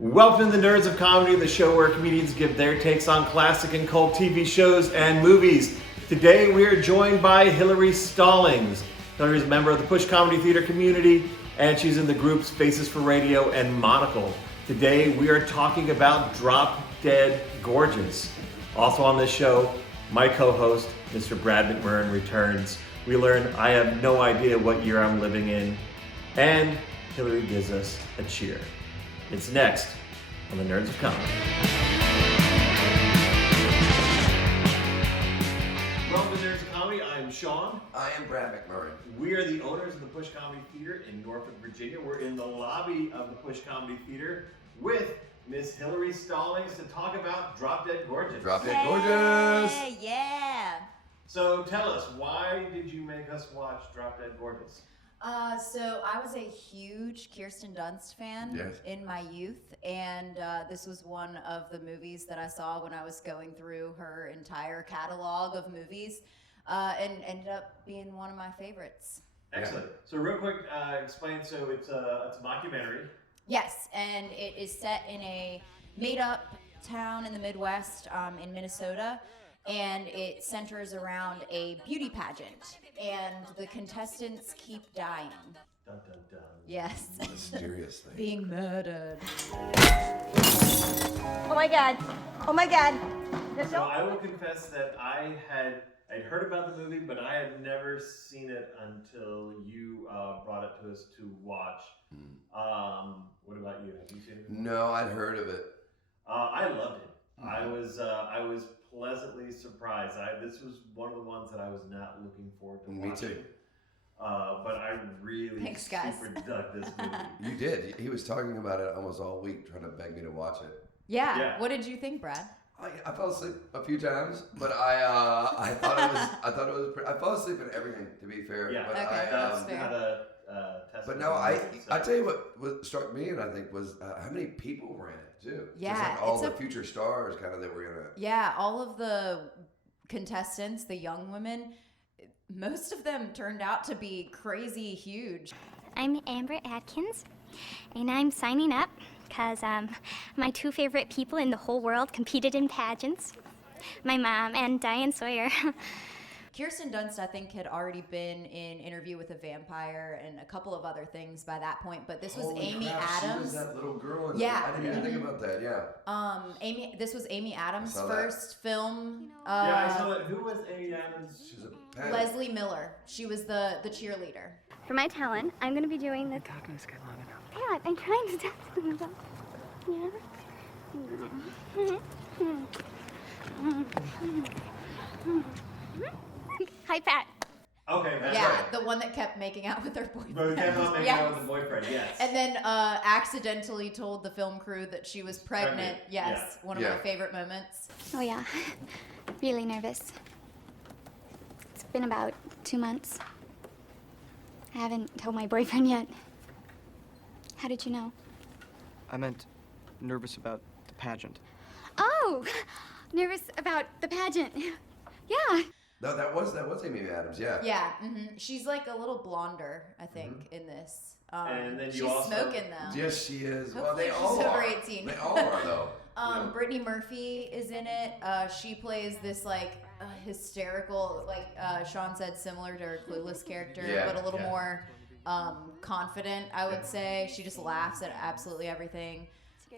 Welcome to the Nerds of Comedy, the show where comedians give their takes on classic and cult TV shows and movies. Today we are joined by Hillary Stallings. Hillary is a member of the Push Comedy Theater community, and she's in the groups Faces for Radio and Monocle. Today we are talking about Drop Dead Gorgeous. Also on this show, my co-host, Mr. Brad McMurran, returns. We learn I have no idea what year I'm living in, and Hillary gives us a cheer. It's next on the Nerds of Comedy. Welcome to Nerds of Comedy. I am Sean. I am Brad McMurran. We are the owners of the Push Comedy Theater in Norfolk, Virginia. We're in the lobby of the Push Comedy Theater with Miss Hillary Stallings to talk about Drop Dead Gorgeous. Drop Dead Gorgeous! Yeah! So tell us, why did you make us watch Drop Dead Gorgeous? So I was a huge Kirsten Dunst fan in my youth, and this was one of the movies that I saw when I was going through her entire catalog of movies, and ended up being one of my favorites. Excellent. So real quick, explain, so it's a mockumentary. Yes, and it is set in a made-up town in the Midwest in Minnesota, and it centers around a beauty pageant, and the contestants keep dying. Dun, dun, dun. Yes. Mysterious thing. Being murdered. Oh my God. Oh my God. So I will confess that I'd heard about the movie, but I had never seen it until you brought it to us to watch. What about you? Have you seen it? No, I'd heard of it. I loved it. I was pleasantly surprised. This was one of the ones that I was not looking forward to watching. Me too. But I really super dug this movie. You did. He was talking about it almost all week, trying to beg me to watch it. Yeah. What did you think, Brad? I fell asleep a few times, but I thought it was. I fell asleep in everything, to be fair. Yeah. But Okay, that's fair. But no, I tell you what struck me, and I think was how many people were in it too. Yeah, just like all the future stars, kind of that were gonna. Yeah, all of the contestants, the young women, most of them turned out to be crazy huge. I'm Amber Atkins, and I'm signing up because my two favorite people in the whole world competed in pageants. My mom and Diane Sawyer. Kirsten Dunst, I think, had already been in Interview with a Vampire and a couple of other things by that point, but this was Amy Adams. She was that little girl. Yeah. I didn't even think about that. Yeah. This was Amy Adams' first film. Yeah, I saw it. Who was Amy Adams? She's a pet. Leslie Miller. She was the cheerleader. For my talent, I'm going to be doing this. Talking this guy long enough. Yeah, I'm trying to tell them about. Yeah. Hi, Pat. Okay, that's Yeah, right. the one that kept making out with her boyfriend. But we kept on making out with the boyfriend, yes. And then accidentally told the film crew that she was pregnant. Yes, one of my favorite moments. Oh, yeah. Really nervous. It's been about 2 months. I haven't told my boyfriend yet. How did you know? I meant nervous about the pageant. Oh, nervous about the pageant. Yeah. No, that was Amy Adams. Yeah. Yeah, she's like a little blonder, I think, in this. And then she's you also smoking though. Yes, she is. Hopefully Well, they all she's over are. 18. They all are though. Brittany Murphy is in it. She plays this like hysterical, like Sean said, similar to her Clueless character, but a little more confident, I would say. She just laughs at absolutely everything.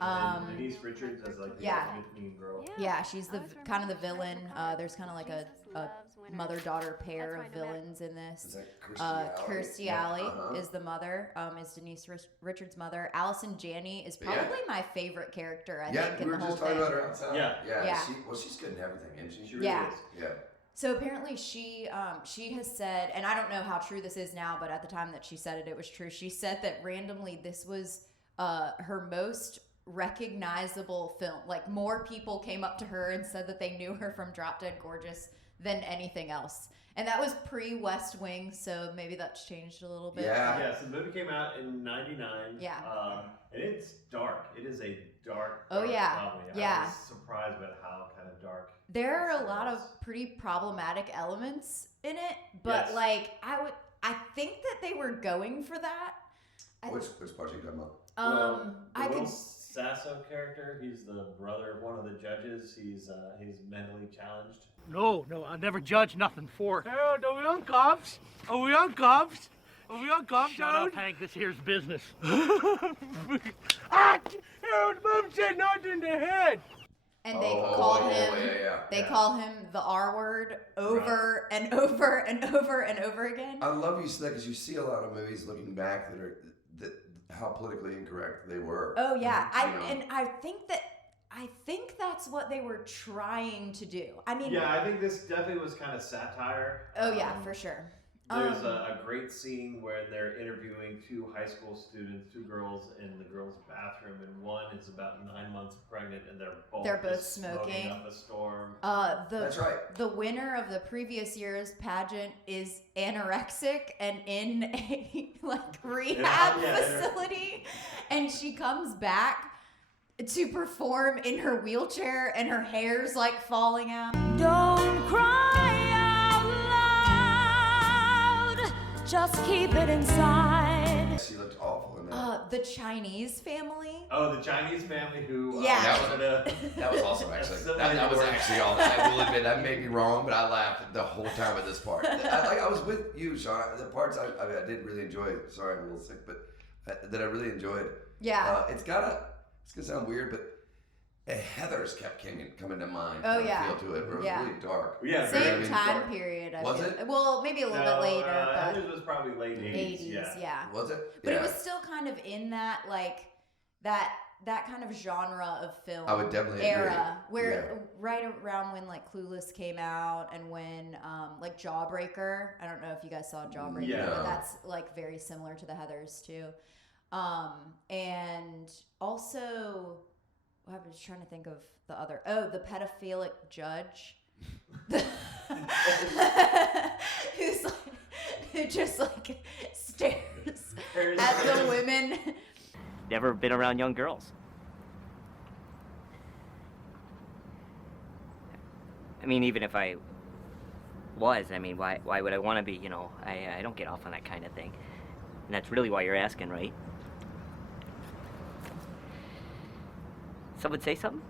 And Denise Richards as like the mean girl. Yeah, she's the kind of the villain. There's kind of like a mother-daughter pair of villains in this. Is that Kristie Alley is the mother, is Denise Richards' mother. Allison Janney is probably my favorite character, I think, in the whole thing. Yeah, we were just talking about her outside. Yeah. She's good in everything, isn't she? She really is. Yeah. So apparently she has said, and I don't know how true this is now, but at the time that she said it, it was true. She said that randomly this was her most recognizable film. Like, more people came up to her and said that they knew her from Drop Dead Gorgeous than anything else. And that was pre-West Wing, so maybe that's changed a little bit. Yeah, so the movie came out in 99. Yeah. And it's dark. It is a dark comedy. I was surprised about how kind of dark. There are a lot of pretty problematic elements in it, but like I think that they were going for that. Which part are you talking about? The Sasso character. He's the brother of one of the judges. He's mentally challenged. No, I never judge nothing for. Harold, are we on cops? Are we on cops? Are we on cops, Shut up, Hank. This here's business. Harold, Mom said not in the head. And they call him the R word over and over and over and over again. I love you said that because you see a lot of movies looking back that how politically incorrect they were. Oh yeah, I think that's what they were trying to do. I mean, yeah, I think this definitely was kind of satire. Oh yeah, for sure. There's a great scene where they're interviewing two high school students, two girls in the girls' bathroom, and one is about 9 months pregnant, and they're both smoking up a storm. That's right. The winner of the previous year's pageant is anorexic and in a rehab facility, and she comes back to perform in her wheelchair, and her hair's falling out. Don't cry out loud. Just keep it inside. She looked awful in that. The Chinese family. Oh, the Chinese family who. That was awesome, actually. That was actually all. I will admit that made me wrong, but I laughed the whole time at this part. I was with you, Sean. The parts I did really enjoy. Sorry, I'm a little sick, but that I really enjoyed. Yeah. It's gonna sound weird, but Heathers kept coming to mind. Oh yeah. Feel to it, where it was really dark. Yeah. Same time period. Was it? Well, maybe a little bit later. But Heathers was probably late 80s. Yeah. Was it? But it was still kind of in that that kind of genre of film. I would definitely era agree. where right around when Clueless came out and when Jawbreaker. I don't know if you guys saw Jawbreaker, but that's very similar to the Heathers too. And also, I was trying to think of the other. Oh, the pedophilic judge, who just stares at the women. Never been around young girls. I mean, even if I was, why would I want to be? I don't get off on that kind of thing. And that's really why you're asking, right? Someone say something?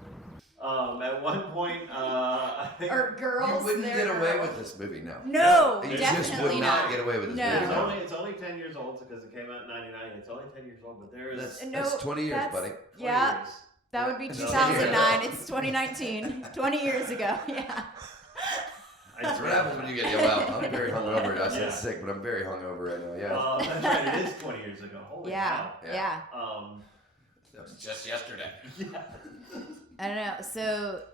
At one point, I think... Or girls. You wouldn't get away with this movie now. No, you definitely just would not get away with this movie. No. It's only 10 years old because it came out in 99. It's only 10 years old, but there is... That's 20 years, buddy. 20 Yeah. years. That would be 2009. It's 2019. 20 years ago. Yeah. That's what happens when you get well. I'm very hungover. I said sick, but I'm very hungover right now. Yeah. That's right. It is 20 years ago. Holy cow. Yeah. That was just yesterday. Yeah. I don't know.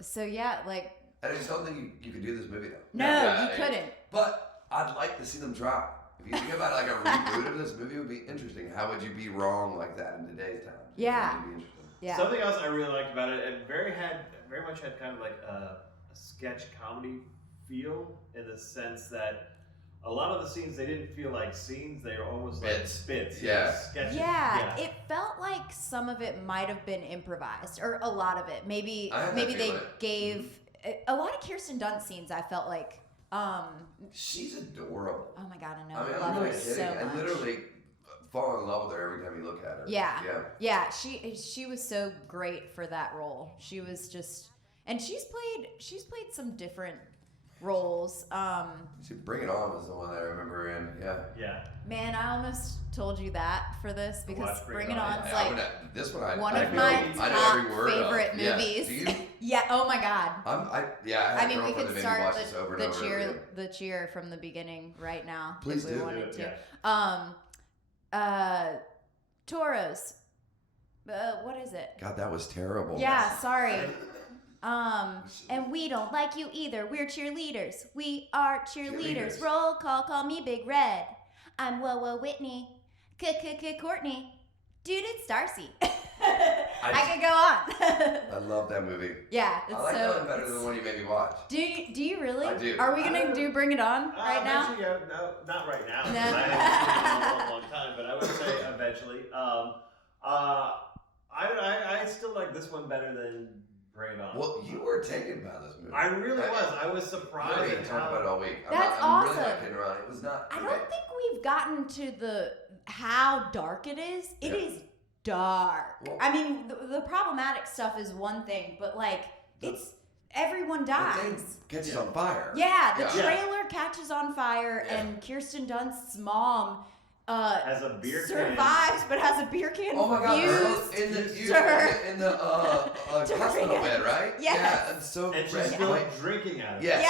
So yeah, I just don't think you could do this movie though. No, you couldn't. But I'd like to see them try. If you think about a reboot of this movie, it would be interesting. How would you be wrong like that in today's time? Yeah. It would be interesting. Yeah. Something else I really liked about it, it very much had kind of a sketch comedy feel in the sense that a lot of the scenes, they didn't feel like scenes, they were almost bits. like bits. Yeah. Sketches. Yeah, it felt like some of it might have been improvised, or a lot of it. Maybe they gave a lot of Kirsten Dunst scenes. I felt like. She's adorable. Oh my god, I know. I mean, I love I'm really her kidding. so much. I literally fall in love with her every time you look at her. Yeah. She was so great for that role. She was just, and she's played some different roles. Bring It On was the one that I remember in. Yeah. Man, I almost told you that for this because Bring It On's this one one of my top favorite of. movies. Yeah. Do you? Yeah. Oh my god. I mean, we could start the cheer from the beginning right now. Please if we do. wanted to. Yeah. Toros. What is it? God, that was terrible. Yeah, sorry. And we don't like you either. We're cheerleaders. We are cheerleaders. Roll call me Big Red. I'm Whoa Whitney. Courtney. Dude, it's Darcy. I could go on. I love that movie. Yeah, it's I like that one better than the one you made me watch. Do you really? I do. Are we gonna do Bring It On right now? Actually, no, not right now. No. I haven't seen it in a long time, but I would say eventually. I still like this one better than Bring It On. Well, you were taken by this movie. I really was. I was surprised. We talked about it all week. That's I'm awesome. really not kidding around. It was not. I don't think we've gotten to how dark it is. It is dark. Well- I mean, the problematic stuff is one thing, but like it's everyone dies. The thing catches on fire. Yeah, the Yeah. trailer catches on fire, Yeah. and Kirsten Dunst's mom Has a beer can. survives, but has a beer can Oh my God! fused In the to her. in the hospital bed, right? Yes. Yeah, and so And she's red, still white. drinking out of it. Yes.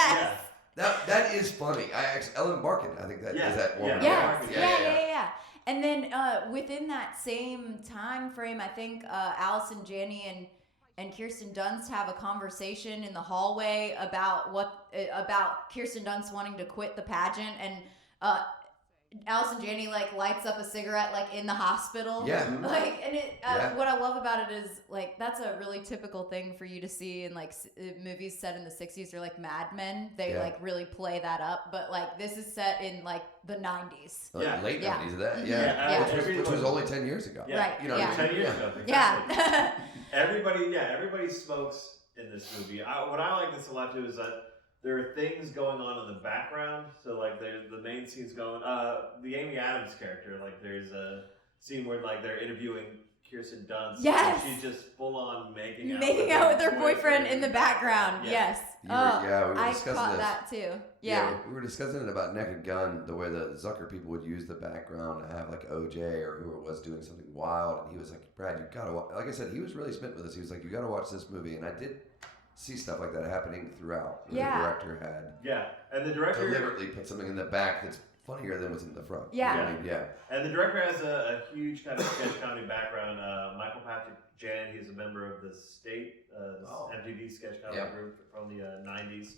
Yes. That is funny. Ellen Barkin, I think that is Yeah. that woman. Yeah. Yes. Yeah. And then within that same time frame, I think Allison Janney and Kirsten Dunst have a conversation in the hallway about Kirsten Dunst wanting to quit the pageant, and Allison Janney like lights up a cigarette like in the hospital. Yeah. Like, and it Yeah. what I love about it is like that's a really typical thing for you to see in like movies set in the 60s or like Mad Men. They Yeah. like really play that up, but like this is set in like the 90s. Yeah. Late Yeah. 90s of that. Mhm. Yeah. Yeah. Which was only 10 years ago. Yeah. Right. You know, yeah. 10 years ago. Exactly. Yeah. Everybody smokes in this movie. What I like this a lot too is that there are things going on in the background. So like there's the main scene's going. The Amy Adams character, like there's a scene where like they're interviewing Kirsten Dunst. Yes. And she's just full on making out with her boyfriend in the background. Yeah. Yes. We were I discussing caught this. that too. Yeah. We were discussing it about Naked Gun, the way the Zucker people would use the background to have like OJ or whoever was doing something wild, and he was like, "Brad, you gotta watch." Like I said, he was really smitten with this. He was like, "You gotta watch this movie," and I did see stuff like that happening throughout. Yeah. The director had Yeah, and the director deliberately put something in the back that's funnier than what's in the front. Yeah. You know what I mean? Yeah. And the director has a huge kind of sketch comedy background. Michael Patrick Jan, he's a member of the State, MTV sketch comedy group from the 90s.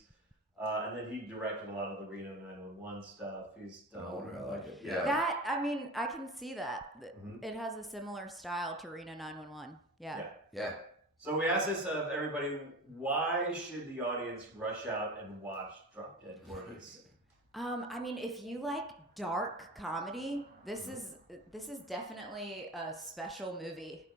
And then he directed a lot of the Reno 911 stuff. He's done. No wonder I like it. Yeah. That, I mean, I can see that. Mhm. It has a similar style to Reno 911. Yeah. Yeah. So we asked this of everybody: why should the audience rush out and watch Drop Dead Gorgeous? I mean, if you like dark comedy, this is definitely a special movie.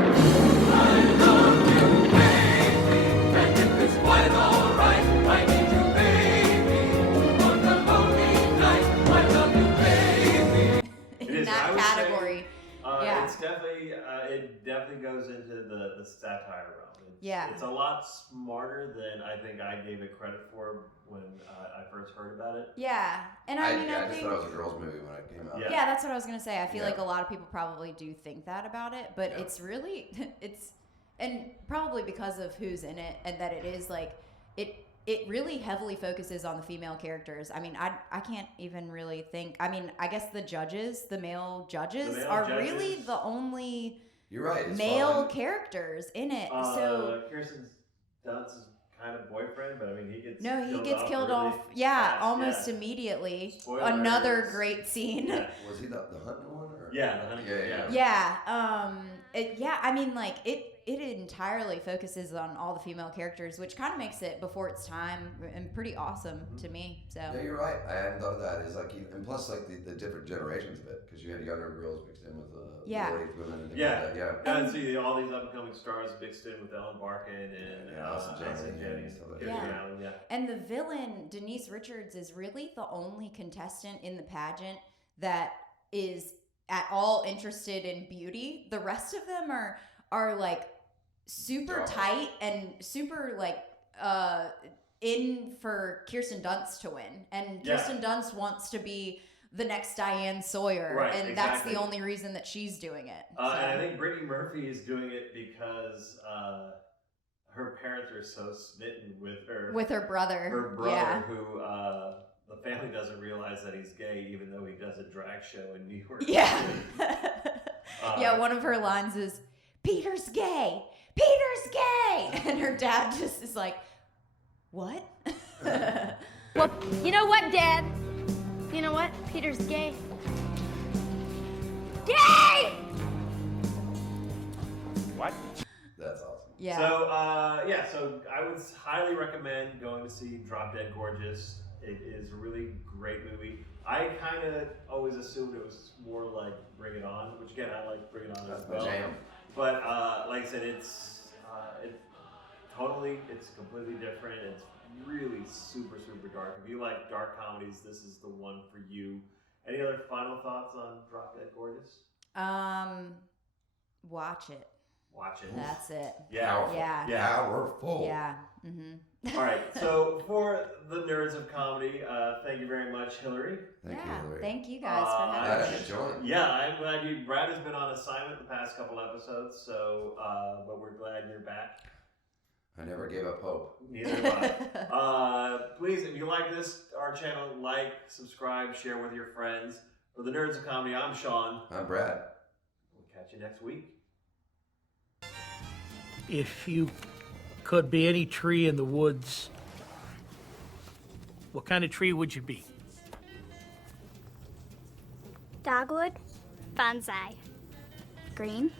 In that I would say, category. Yeah. It's definitely it definitely goes into the satire realm. Yeah. It's a lot smarter than I think I gave it credit for when I first heard about it. Yeah, and I mean, I just think thought it was a girls' movie when it came out. yeah, that's what I was gonna say. I feel Yeah. like a lot of people probably do think that about it, but Yeah. it's really and probably because of who's in it and that it is like it really heavily focuses on the female characters. I mean, I can't even really think. I mean, I guess the male judges are really the only You're right. It's male fine. characters in it. Kirsten Dunst's kind of boyfriend, but I mean, he gets killed really off. fast, Almost immediately. Spoilers. Another great scene. Yeah. Was he the hunting one? Or? Yeah, the honey. Yeah. I mean, like it entirely focuses on all the female characters, which kind of makes it before its time and pretty awesome to me. So Yeah, you're right. I hadn't thought of that. It's like, and plus, like the different generations of it, because you had younger girls mixed in with middle-aged women and things like that. Yeah. And see all these upcoming stars mixed in with Ellen Barkin and Allison Janney and and stuff like Kirsten that. Allen, yeah. And the villain, Denise Richards, is really the only contestant in the pageant that is at all interested in beauty. The rest of them are like super tight and super like in for Kirsten Dunst to win. And Kirsten Dunst wants to be the next Diane Sawyer, Right, and that's the only reason that she's doing it. And I think Brittany Murphy is doing it because her parents are so smitten with her brother. Her brother, yeah. who the family doesn't realize that he's gay, even though he does a drag show in New York. Yeah. Yeah, one of her lines is, "Peter's gay! Peter's gay!" And her dad just is like, "What?" Well, you know what, Dad? You know what? Peter's gay. Gay! What? That's awesome. Yeah. So I would highly recommend going to see Drop Dead Gorgeous. It is a really great movie. I kind of always assumed it was more like Bring It On, which again I like Bring It On as That's my well. jam. But like I said, it's completely different. It's really super dark. If you like dark comedies, this is the one for you. Any other final thoughts on Drop Dead Gorgeous? Watch it. Watch it. That's it. Yeah. Yeah. Powerful. Yeah. Mm-hmm. All right. So for the Nerds of Comedy, thank you very much, Hillary. Thank you, Hillary. Thank you guys for Glad having I me. could join. Yeah, I'm glad you. Brad has been on assignment the past couple episodes, so but we're glad you're back. I never gave up hope. Neither have I. Please, if you like this, our channel, like, subscribe, share with your friends. For the Nerds of Comedy, I'm Sean. I'm Brad. We'll catch you next week. If you could be any tree in the woods, what kind of tree would you be? Dogwood? Bonsai. Green?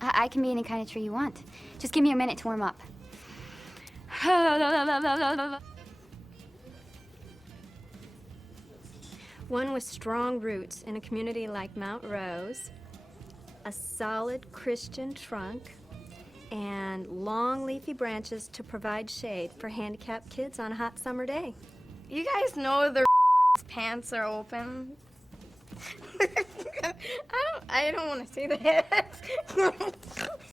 I can be any kind of tree you want. Just give me a minute to warm up. One with strong roots in a community like Mount Rose, a solid Christian trunk, and long leafy branches to provide shade for handicapped kids on a hot summer day. You guys know the pants are open. I don't want to say that.